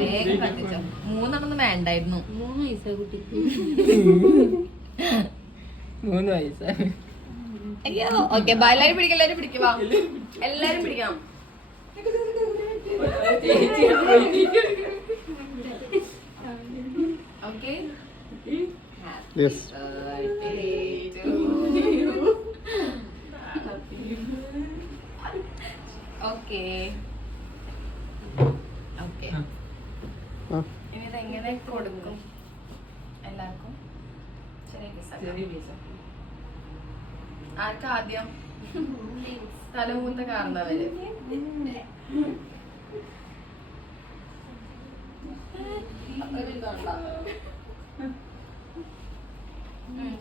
വേഗം കത്തിച്ചോ. 3 വേണ്ടായിരുന്നു. 3 വയസ്സാ കുട്ടിക്ക്. 3 വയസ്സാ. അയ്യോ ഓക്കെ ബാ. എല്ലാരും പിടിക്കാം, എല്ലാരും പിടിക്കുക, എല്ലാരും പിടിക്കാം. Okay okay okay. ഇനി ഇതെങ്ങനെ കൊടുക്കും എല്ലാവർക്കും? ചെറിയ പീസ്. ആർക്കാ ആദ്യം? തലമൂത്ത കാരണവര്.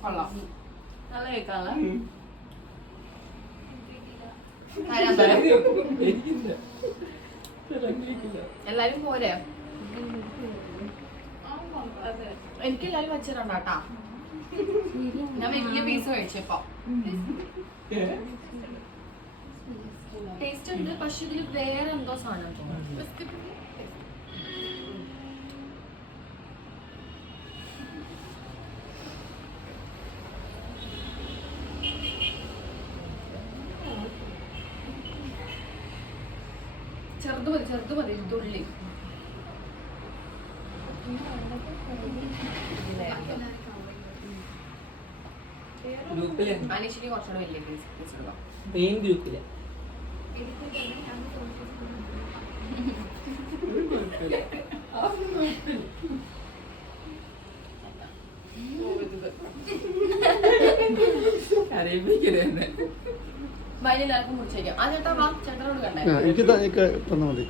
കൊള്ളാം, നല്ല കേക്കാണല്ലേ. എല്ലാരും പോരെ? എനിക്ക് എല്ലാരും വെച്ചിട്ടുണ്ടാട്ടാ. ഞാൻ വലിയ പീസ് കഴിച്ചപ്പോ ടേസ്റ്റ് ഉണ്ട്, പക്ഷെ ഇതില് വേറെ എന്തോ സാധനം തോന്നുന്നു. ചെറുത് മതി തുള്ളി. അനീഷിന് കുറച്ചുകൂടെ വലിയ പീസ് എടുക്കാം. മെയിൻ ഗ്രൂപ്പില് എല്ലാവർക്കും മുറിച്ചേക്കാം. ആ ചേട്ടാ വാ, ചേട്ടനോട് കണ്ടേ. എനിക്ക് തന്നാ മതി.